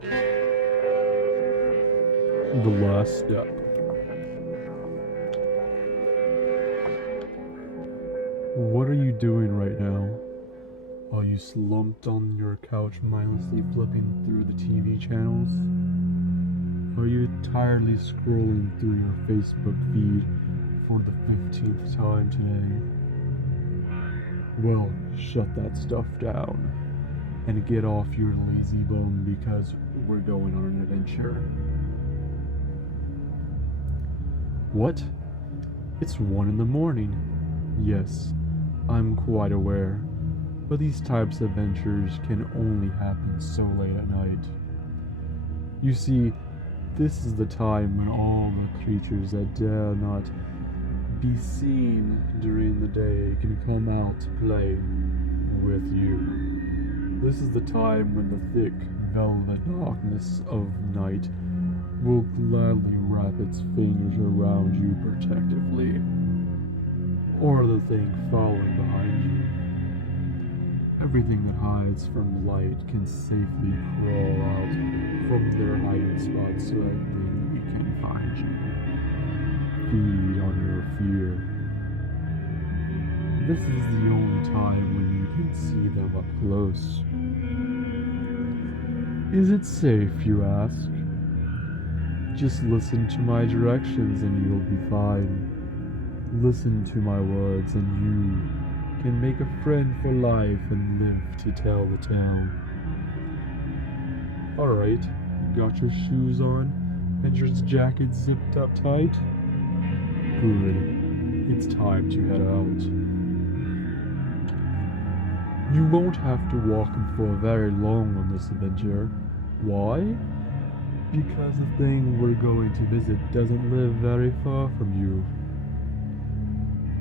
The last step. What are you doing right now? Are you slumped on your couch mindlessly flipping through the TV channels? Are you tiredly scrolling through your Facebook feed for the 15th time today? Well, shut that stuff down and get off your lazy bum because we're going on an adventure. What? It's 1 a.m. Yes, I'm quite aware, but these types of adventures can only happen so late at night. You see, this is the time when all the creatures that dare not be seen during the day can come out to play with you. This is the time when the thick velvet darkness of night will gladly wrap its fingers around you protectively, or the thing following behind you. Everything that hides from light can safely crawl out from their hiding spots so that they can find you. Feed on your fear. This is the only time when you can see them up close. Is it safe, you ask? Just listen to my directions and you'll be fine. Listen to my words and you can make a friend for life and live to tell the tale. Alright, got your shoes on and your jacket zipped up tight? Good, it's time to head out. You won't have to walk for very long on this adventure. Why? Because the thing we're going to visit doesn't live very far from you.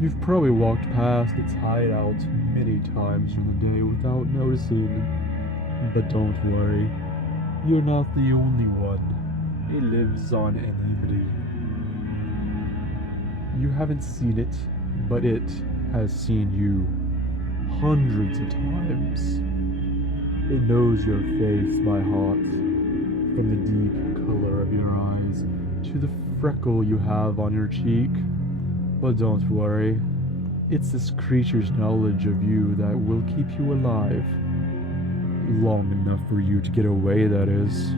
You've probably walked past its hideout many times during the day without noticing. But don't worry, you're not the only one. It lives on anonymity. You haven't seen it, but it has seen you hundreds of times. It knows your face by heart, from the deep color of your eyes to the freckle you have on your cheek. But don't worry, it's this creature's knowledge of you that will keep you alive. Long enough for you to get away, that is.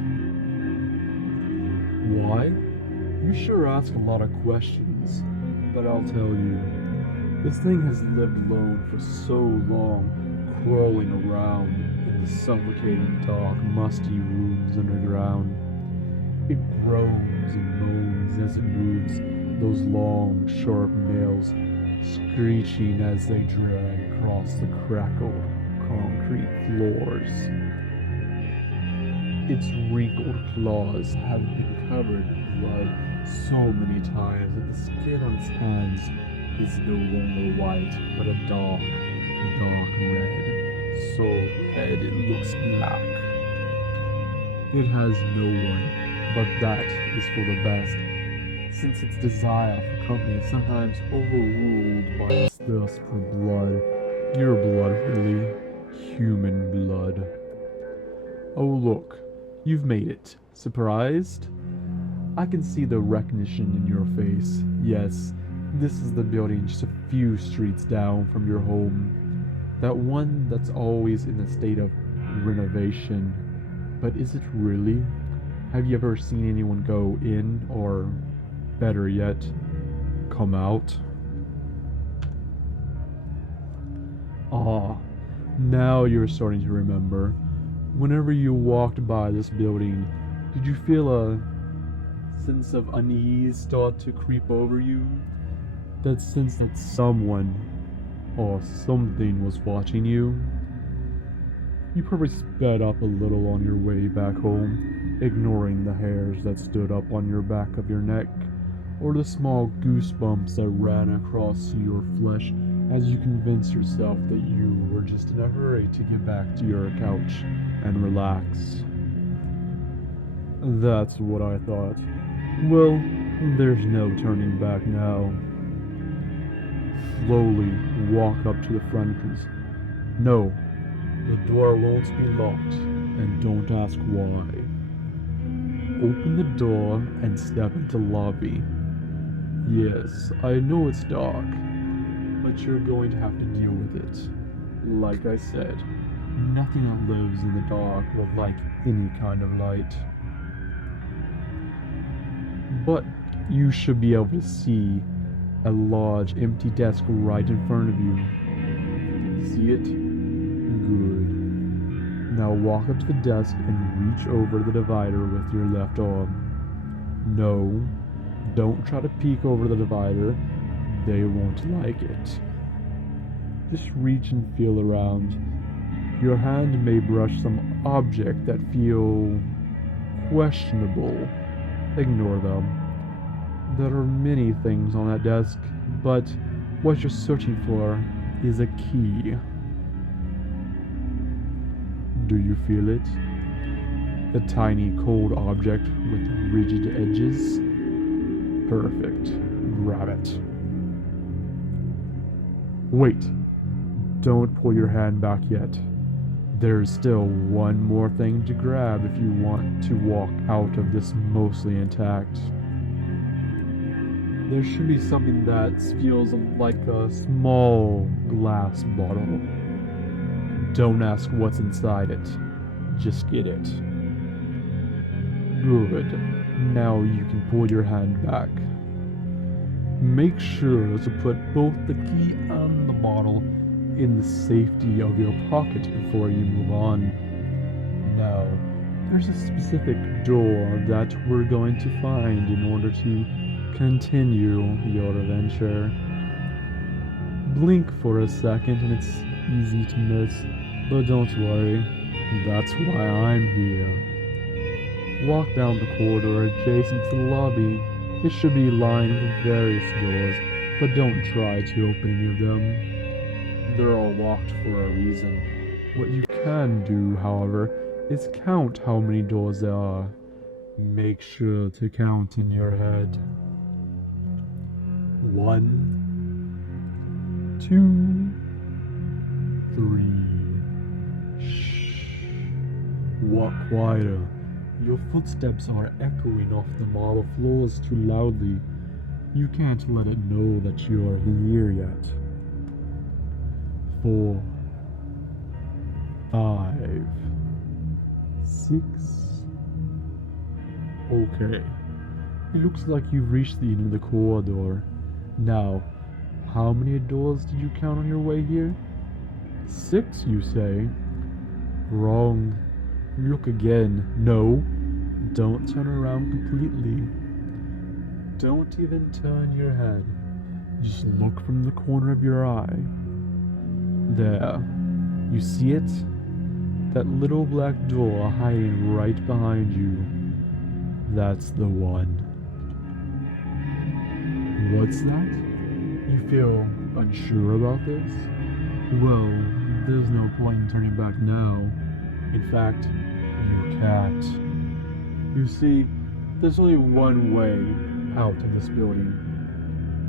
Why? You sure ask a lot of questions, but I'll tell you. This thing has lived alone for so long, crawling around in the suffocating dark, musty rooms underground. It groans and moans as it moves, those long, sharp nails screeching as they drag across the crackled concrete floors. Its wrinkled claws have been covered in blood so many times that the skin on its hands is no longer white, but a dark, dark red. So red it looks black. It has no one, but that is for the best, since its desire for company is sometimes overruled by its thirst for blood. Your blood, really. Human blood. Oh look, you've made it. Surprised? I can see the recognition in your face. Yes, this is the building just a few streets down from your home. That one that's always in a state of renovation. But is it really? Have you ever seen anyone go in, or better yet, come out? Ah, now you're starting to remember. Whenever you walked by this building, did you feel a sense of unease start to creep over you? That sense that someone or something was watching you? You probably sped up a little on your way back home, ignoring the hairs that stood up on your back of your neck, or the small goosebumps that ran across your flesh as you convinced yourself that you were just in a hurry to get back to your couch and relax. That's what I thought. Well, there's no turning back now. Slowly walk up to the front entrance. No, the door won't be locked, and don't ask why. open the door and step into the lobby. Yes, I know it's dark, but you're going to have to deal with it. Like I said, nothing that lives in the dark will like any kind of light. But you should be able to see a large empty desk right in front of you. See it? Good. Now walk up to the desk and reach over the divider with your left arm. No, don't try to peek over the divider. They won't like it. Just reach and feel around. Your hand may brush some object that feel questionable. Ignore them. There are many things on that desk, but what you're searching for is a key. Do you feel it? The tiny cold object with rigid edges? Perfect. Grab it. Wait. Don't pull your hand back yet. There's still one more thing to grab if you want to walk out of this mostly intact. There should be something that feels like a small glass bottle. Don't ask what's inside it. Just get it. Good. Now you can pull your hand back. Make sure to put both the key and the bottle in the safety of your pocket before you move on. Now, there's a specific door that we're going to find in order to continue your adventure. Blink for a second and it's easy to miss, but don't worry, that's why I'm here. Walk down the corridor adjacent to the lobby. It should be lined with various doors, but don't try to open any of them. They're all locked for a reason. What you can do, however, is count how many doors there are. Make sure to count in your head. 1, 2, 3. Shh. Walk quieter. Your footsteps are echoing off the marble floors too loudly. You can't let it know that you are here yet. 4, 5, 6. Okay. It looks like you've reached the end of the corridor. Now, how many doors did you count on your way here? 6, you say? Wrong. Look again. No. Don't turn around completely. Don't even turn your head. Just look from the corner of your eye. There. You see it? That little black door hiding right behind you. That's the one. What's that? You feel unsure about this? Well, there's no point in turning back now. In fact, you can't. You see, there's only one way out of this building,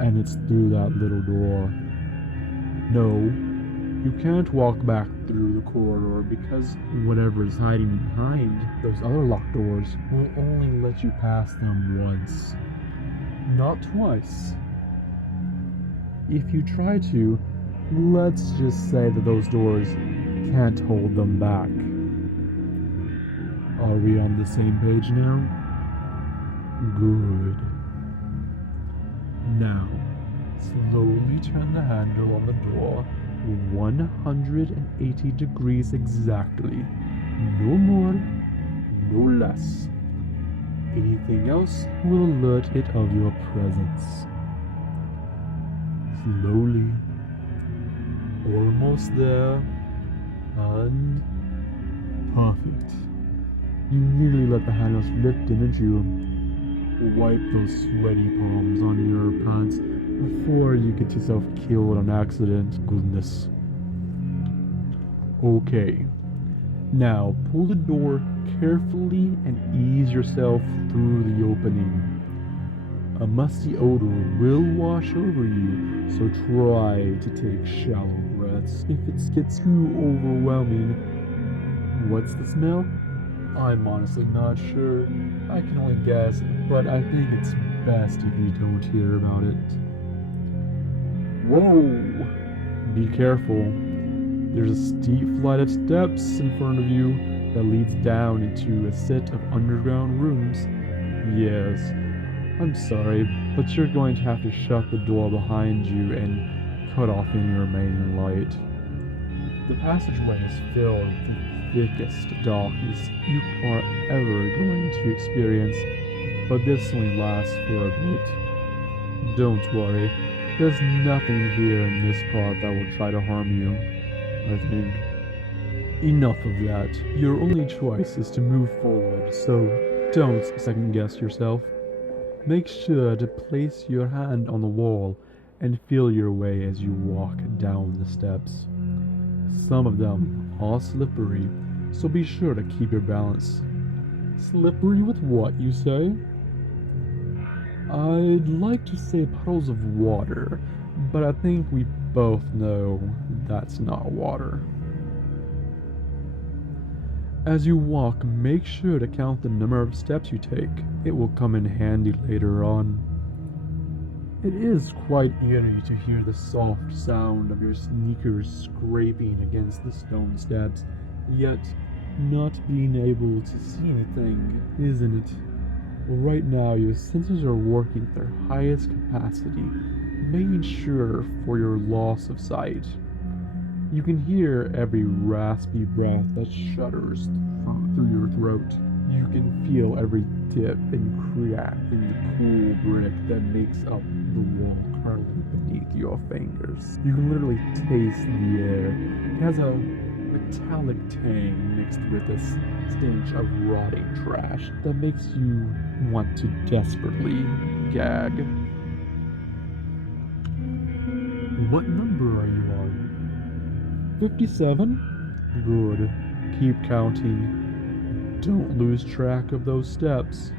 and it's through that little door. No, you can't walk back through the corridor because whatever is hiding behind those other locked doors will only let you pass them once, not twice. If you try to, let's just say that those doors can't hold them back. Are we on the same page now? Good. Now, slowly turn the handle on the door 180 degrees exactly. No more, no less. Anything else will alert it of your presence. Slowly. Almost there. And perfect. You nearly let the handle slip, didn't you? Wipe those sweaty palms on your pants before you get yourself killed on accident. Goodness. Okay. Now, pull the door carefully and ease yourself through the opening. A musty odor will wash over you, so try to take shallow breaths. If it gets too overwhelming, what's the smell? I'm honestly not sure. I can only guess, but I think it's best if you don't hear about it. Whoa! Be careful. There's a steep flight of steps in front of you that leads down into a set of underground rooms. Yes, I'm sorry, but you're going to have to shut the door behind you and cut off any remaining light. The passageway is filled with the thickest darkness you are ever going to experience, but this only lasts for a bit. Don't worry, there's nothing here in this part that will try to harm you, I think. Enough of that. Your only choice is to move forward, so don't second guess yourself. Make sure to place your hand on the wall and feel your way as you walk down the steps. Some of them are slippery, so be sure to keep your balance. Slippery with what, you say? I'd like to say puddles of water, but I think we both know that's not water. As you walk, make sure to count the number of steps you take. It will come in handy later on. It is quite eerie to hear the soft sound of your sneakers scraping against the stone steps, yet not being able to see anything, isn't it? Well, right now your senses are working at their highest capacity, making sure for your loss of sight. You can hear every raspy breath that shudders through your throat. You can feel every dip and crack in the cool brick that makes up the wall currently beneath your fingers. You can literally taste the air. It has a metallic tang mixed with a stench of rotting trash that makes you want to desperately gag. What number are you on? 57? Good. Keep counting. Don't lose track of those steps.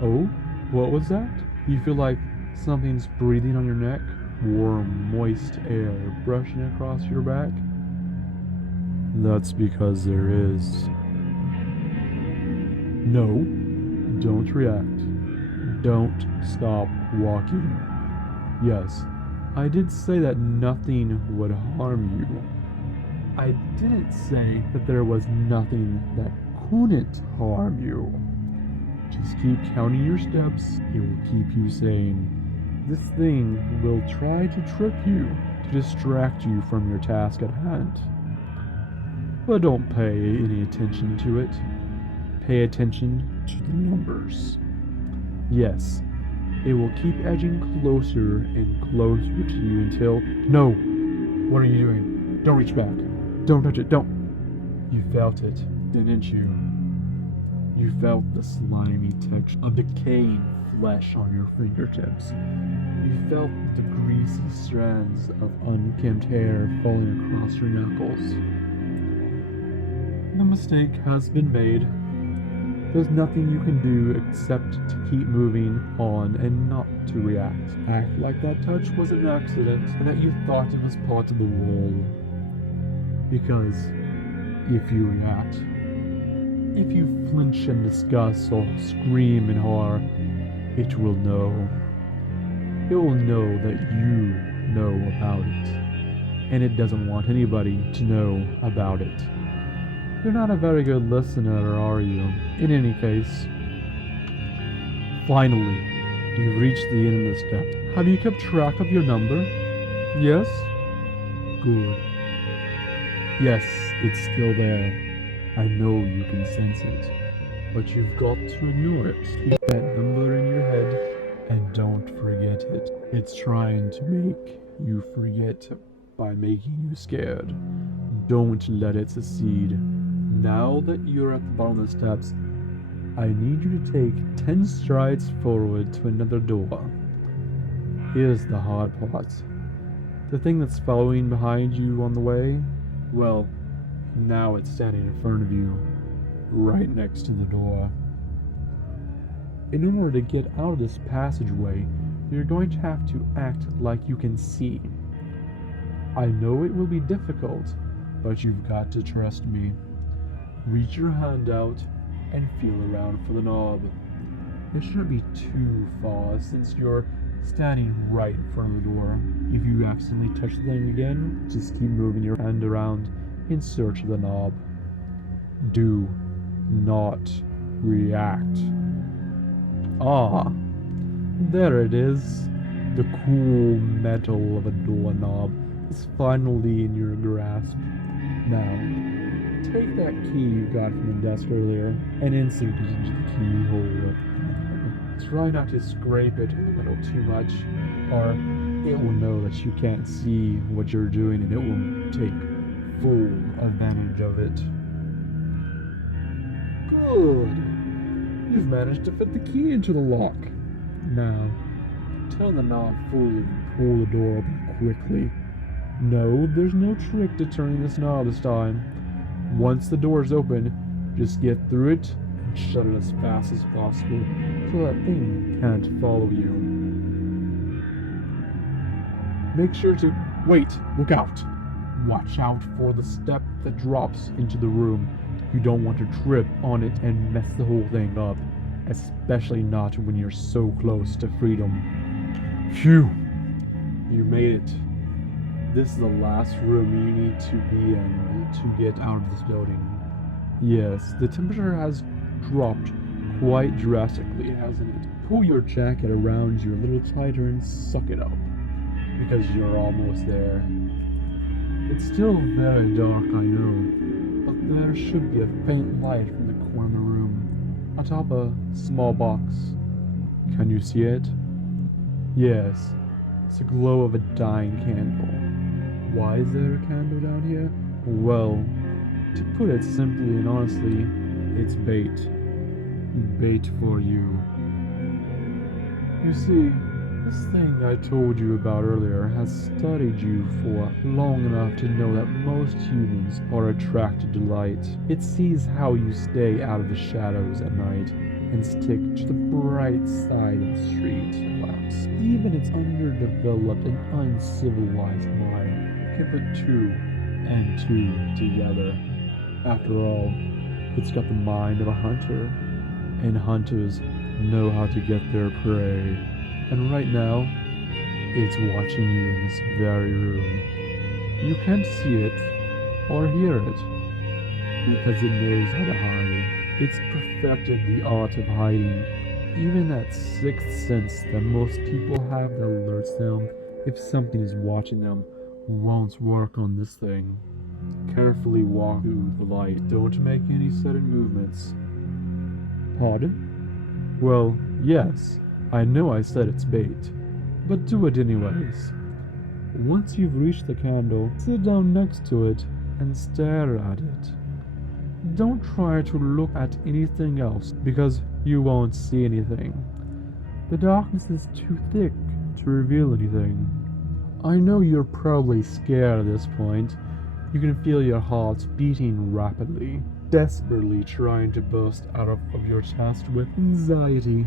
Oh, what was that? You feel like something's breathing on your neck? Warm, moist air brushing across your back? That's because there is. No, don't react. Don't stop walking. Yes, I did say that nothing would harm you. I didn't say that there was nothing that couldn't harm you. Just keep counting your steps. It will keep you sane. This thing will try to trip you, to distract you from your task at hand. But don't pay any attention to it. Pay attention to the numbers. Yes, it will keep edging closer and closer to you until... No! What are you doing? Don't reach back. Don't touch it, don't! You felt it, didn't you? You felt the slimy texture of decaying flesh on your fingertips. You felt the greasy strands of unkempt hair falling across your knuckles. The mistake has been made. There's nothing you can do except to keep moving on and not to react. Act like that touch was an accident and that you thought it was part of the wall. Because if you react, if you flinch in disgust or scream in horror, it will know. It will know that you know about it, and it doesn't want anybody to know about it. You're not a very good listener, are you? In any case, finally, you've reached the end of the step. Have you kept track of your number? Yes? Good. Yes, it's still there. I know you can sense it, but you've got to ignore it. Keep that number in your head and don't forget it. It's trying to make you forget by making you scared. Don't let it succeed. Now that you're at the bottom of the steps, I need you to take 10 strides forward to another door. Here's the hard part. The thing that's following behind you on the way, well, now it's standing in front of you, right next to the door. In order to get out of this passageway, you're going to have to act like you can see. I know it will be difficult, but you've got to trust me. Reach your hand out and feel around for the knob. It shouldn't be too far since you're standing right in front of the door. If you accidentally touch the thing again, just keep moving your hand around in search of the knob. Do not react. Ah, there it is. The cool metal of a doorknob is finally in your grasp. Now, take that key you got from the desk earlier and insert it into the keyhole. Try not to scrape it in the middle too much, or it will know that you can't see what you're doing and it will take full advantage of it. Good! You've managed to fit the key into the lock. Now, turn the knob fully and pull the door open quickly. No, there's no trick to turning this knob this time. Once the door is open, just get through it and shut it as fast as possible so that thing can't follow you. Make sure to wait, look out. Watch out for the step that drops into the room. You don't want to trip on it and mess the whole thing up, especially not when you're so close to freedom. Phew! You made it. This is the last room you need to be in to get out of this building. Yes, the temperature has dropped quite drastically, hasn't it? Pull your jacket around you a little tighter and suck it up, because you're almost there. It's still very dark, I know, but there should be a faint light from the corner of the room, atop a small box. Can you see it? Yes, it's the glow of a dying candle. Why is there a candle down here? Well, to put it simply and honestly, it's bait. Bait for you. You see, this thing I told you about earlier has studied you for long enough to know that most humans are attracted to light. It sees how you stay out of the shadows at night and stick to the bright side of the street lamps. Even its underdeveloped and uncivilized mind can put two and two together. After all, it's got the mind of a hunter, and hunters know how to get their prey. And right now, it's watching you in this very room. You can't see it or hear it because it knows how to hide. It's perfected the art of hiding. Even that sixth sense that most people have that alerts them if something is watching them won't work on this thing. Carefully walk through the light. Don't make any sudden movements. Pardon? Well, yes, I know I said it's bait, but do it anyways. Once you've reached the candle, sit down next to it and stare at it. Don't try to look at anything else, because you won't see anything. The darkness is too thick to reveal anything. I know you're probably scared at this point. You can feel your heart beating rapidly, desperately trying to burst out of your chest with anxiety.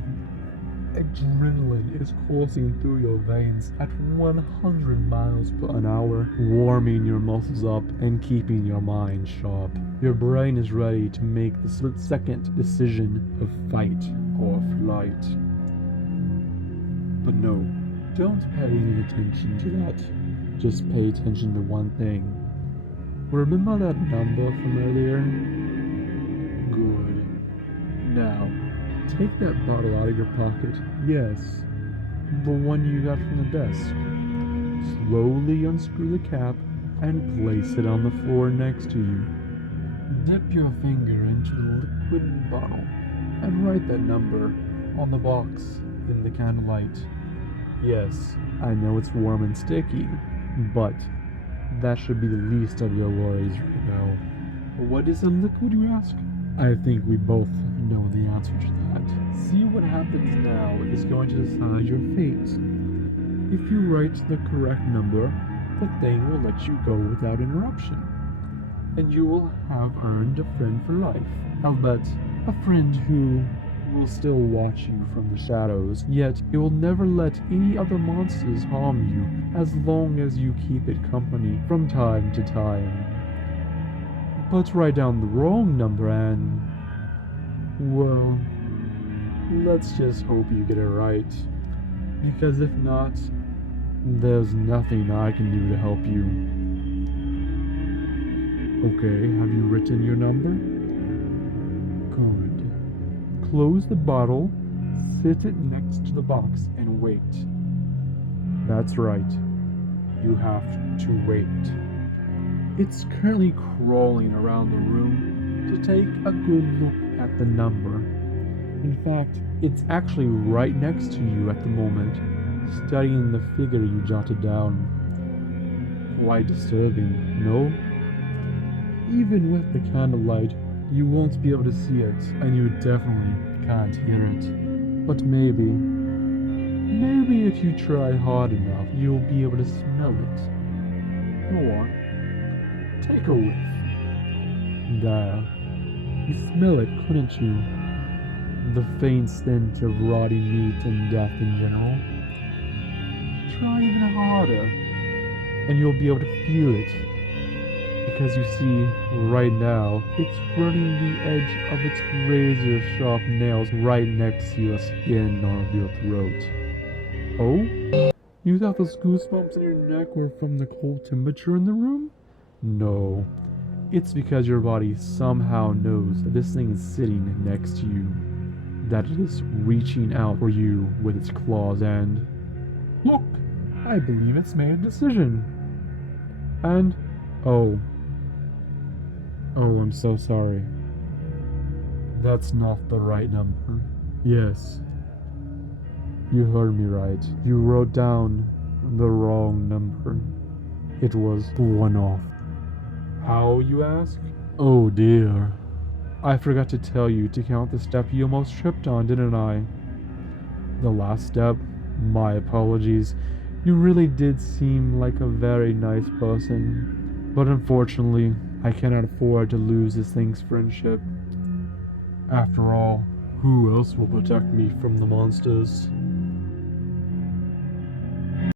Adrenaline is coursing through your veins at 100 miles per hour, warming your muscles up and keeping your mind sharp. Your brain is ready to make the split-second decision of fight or flight. But no, don't pay any attention to that. Just pay attention to one thing. Remember that number from earlier? Good. Now, take that bottle out of your pocket. Yes, the one you got from the desk. Slowly unscrew the cap and place it on the floor next to you. Dip your finger into the liquid bottle and write that number on the box in the candlelight. Yes, I know it's warm and sticky, but that should be the least of your worries right now. What is a liquid, you ask? I think we both know the answer to that. See, what happens now is going to decide your fate. If you write the correct number, the thing will let you go without interruption, and you will have earned a friend for life. I'll bet a friend who will still watch you from the shadows, yet it will never let any other monsters harm you as long as you keep it company from time to time. but write down the wrong number and, well, let's just hope you get it right. Because if not, there's nothing I can do to help you. Okay, have you written your number? Good. Close the bottle, sit it next to the box, and wait. That's right. You have to wait. It's currently crawling around the room to take a good look at the number. In fact, it's actually right next to you at the moment, studying the figure you jotted down. Quite disturbing, no? Even with the candlelight, you won't be able to see it, and you definitely can't hear it. But maybe if you try hard enough, you'll be able to smell it. Go on. Take a whiff. There. You smell it, couldn't you? The faint stench of rotting meat and death in general. Try even harder, and you'll be able to feel it. Because you see, right now, it's running the edge of its razor-sharp nails right next to your skin of your throat. Oh? You thought those goosebumps in your neck were from the cold temperature in the room? No. It's because your body somehow knows that this thing is sitting next to you. That it is reaching out for you with its claws and... Look! I believe it's made a decision. And... Oh, I'm so sorry. That's not the right number. Yes. You heard me right. You wrote down the wrong number. It was one off. How, you ask? Oh dear. I forgot to tell you to count the step you almost tripped on, didn't I? The last step? My apologies. You really did seem like a very nice person. But unfortunately, I cannot afford to lose this thing's friendship. After all, who else will protect me from the monsters?